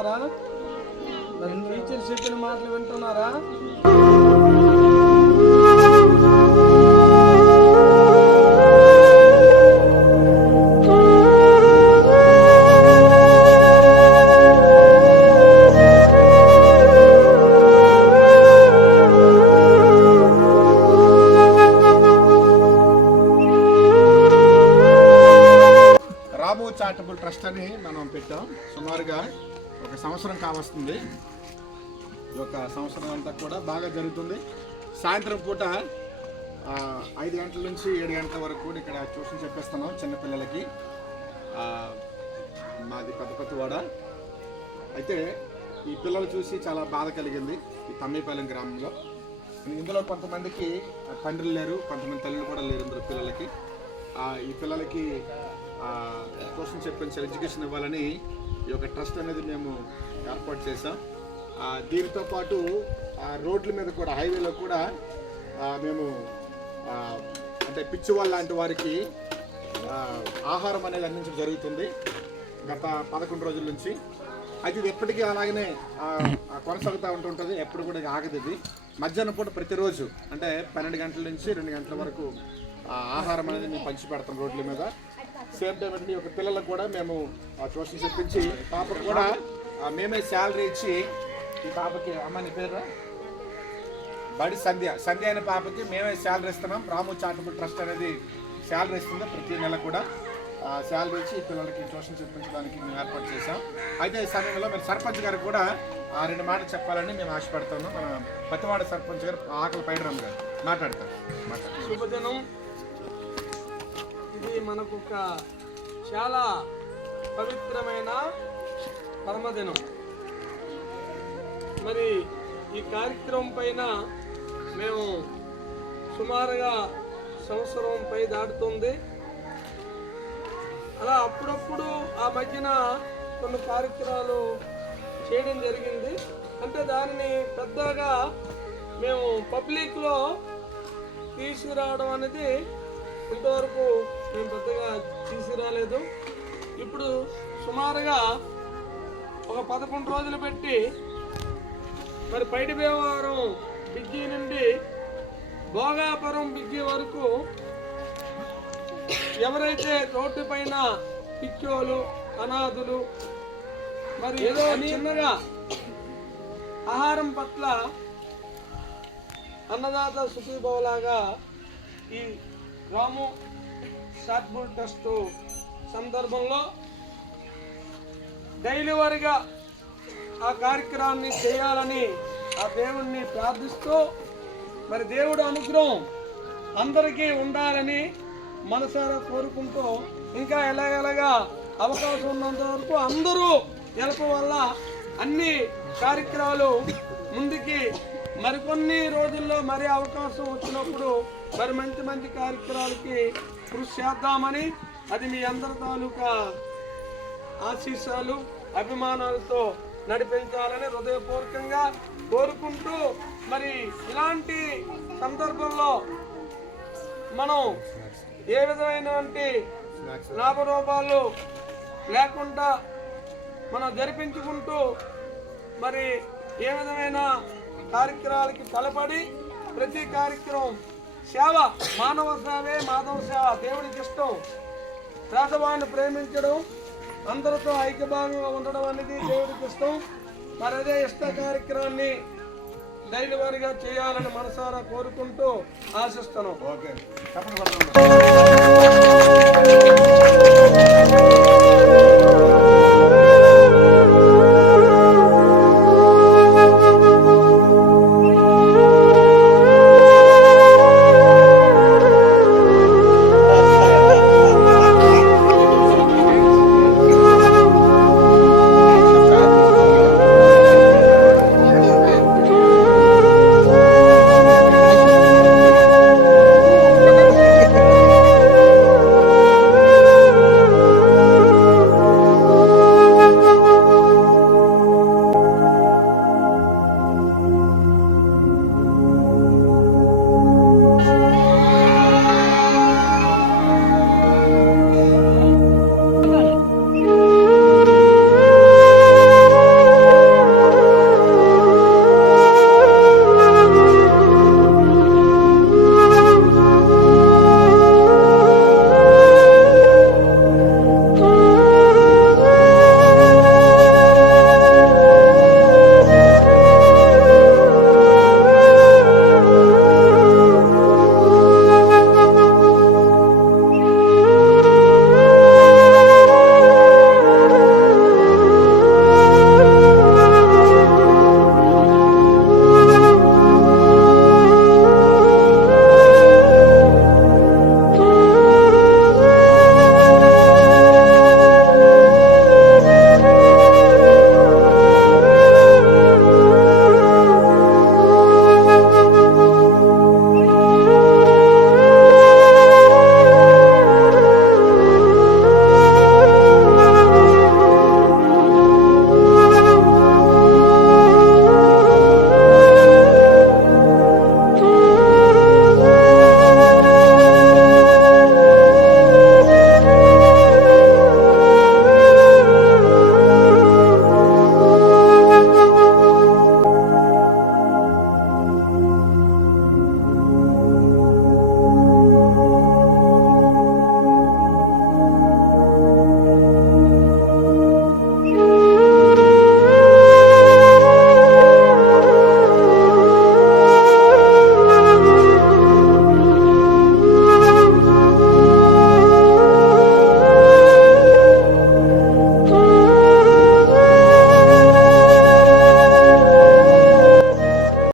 వింటున్నారా? మరి టీచర్ చెప్పిన మాటలు వింటున్నారా? రాము చారిటబుల్ ట్రస్ట్ అని మనం పెట్టాం. సుమారుగా 1 సంవత్సరం కావస్తుంది. ఈ యొక్క సంవత్సరం అంతా కూడా బాగా జరుగుతుంది. సాయంత్రం పూట 5 గంటల నుంచి 7 గంటల వరకు ఇక్కడ ట్యూషన్ చెప్పేస్తున్నాం చిన్నపిల్లలకి. మాది పెద్దవాడ. అయితే ఈ పిల్లలు చూసి చాలా బాధ కలిగింది ఈ తమ్మేపాలెం గ్రామంలో. ఇందులో కొంతమందికి తండ్రులు లేరు, కొంతమంది తల్లులు కూడా లేరు ఇందులో పిల్లలకి. ఈ పిల్లలకి ట్యూషన్ చెప్పించాలి, ఎడ్యుకేషన్ ఇవ్వాలని ఈ యొక్క ట్రస్ట్ అనేది మేము ఏర్పాటు చేసాం. దీనితో పాటు రోడ్ల మీద కూడా, హైవేలో కూడా మేము అంటే పిచ్చివాళ్ళ లాంటి వారికి ఆహారం అనేది అందించడం జరుగుతుంది గత 11 రోజుల నుంచి. అయితే ఇది ఎప్పటికీ అలాగనే కొనసాగుతూ ఉంటుంటుంది, ఎప్పుడు కూడా ఆగదు. ఇది మధ్యాహ్నం పూట ప్రతిరోజు అంటే 12 గంటల నుంచి 2 గంటల వరకు ఆహారం అనేది మేము పంచి పెడతాం రోడ్ల మీద. సేమ్ టైం అంటే ఒక పిల్లలకు కూడా మేము ట్యూషన్ చెప్పించి పాపకు కూడా మేమే శాలరీ ఇచ్చి, ఈ పాపకి అమ్మని పేరు బడి సంధ్య అయిన పాపకి మేమే శాలరీ ఇస్తున్నాం. రాము చారిటబుల్ ట్రస్ట్ అనేది శాలరీ ఇస్తుంది ప్రతి నెల కూడా. శాలరీ ఇచ్చి పిల్లలకి ట్యూషన్ చెప్పించడానికి మేము ఏర్పాటు చేసాం. అయితే ఈ సమయంలో మీరు సర్పంచ్ గారు కూడా 2 మాటలు చెప్పాలని మేము ఆశపడుతున్నాం. మన పతివాడ సర్పంచ్ గారు ఆకలి పైడరామ్ గారు మాట్లాడతారు. శుభదినం. ఇది మనకు ఒక చాలా పవిత్రమైన పరమదినం. మరి ఈ కార్యక్రమం పైన మేము సుమారుగా సంవత్సరం పై దాటుతుంది. అలా అప్పుడప్పుడు ఆ మధ్యన కొన్ని కార్యక్రమాలు చేయడం జరిగింది. అంటే దానిని పెద్దగా మేము పబ్లిక్లో తీసుకురావడం అనేది ఇంతవరకు మేము పెద్దగా తీసుకురాలేదు. ఇప్పుడు సుమారుగా ఒక 11 రోజులు పెట్టి మరి పైడి భీమవరం బిజ్జి నుండి భోగాపురం బిజ్జి వరకు ఎవరైతే రోడ్డు పైన పిచ్చోలు, అనాథులు, మరి ఏదో చిన్నగా ఆహారం పట్ల అన్నదాత సుఖీభవలాగా ఈ రాము చారిటబుల్ ట్రస్ట్ సందర్భంలో డైలీ వారీగా ఆ కార్యక్రమాన్ని చేయాలని ఆ దేవుణ్ణి ప్రార్థిస్తూ, మరి దేవుడు అనుగ్రహం అందరికీ ఉండాలని మనసారా కోరుకుంటూ, ఇంకా ఎలాగెలాగా అవకాశం ఉన్నంత వరకు అందరూ గెలుపు వల్ల అన్ని కార్యక్రమాలు ముందుకి మరికొన్ని రోజుల్లో మరి అవకాశం వచ్చినప్పుడు మరి మంచి కార్యక్రమాలకి కృషి చేద్దామని, అది మీ అందరి తాలూకా ఆశీస్సులు అభిమానాలతో నడిపించాలని హృదయపూర్వకంగా కోరుకుంటూ, మరి ఇలాంటి సందర్భంలో మనం ఏ విధమైనటువంటి లాభరూపాలు లేకుండా మనం జరిపించుకుంటూ, మరి ఏ విధమైన కార్యక్రమాలకి తలపడి ప్రతి కార్యక్రమం సేవ, మానవ సేవే మాధవ సేవ, దేవుడికి ఇష్టం. పేదవాడిని ప్రేమించడం, అందరితో ఐక్యభావంగా ఉండడం అనేది దేవుడికి ఇష్టం. మరి అదే ఇష్ట కార్యక్రమాన్ని డైలీ వారీగా చేయాలని మనసారా కోరుకుంటూ ఆశిస్తున్నాం. ఓకే.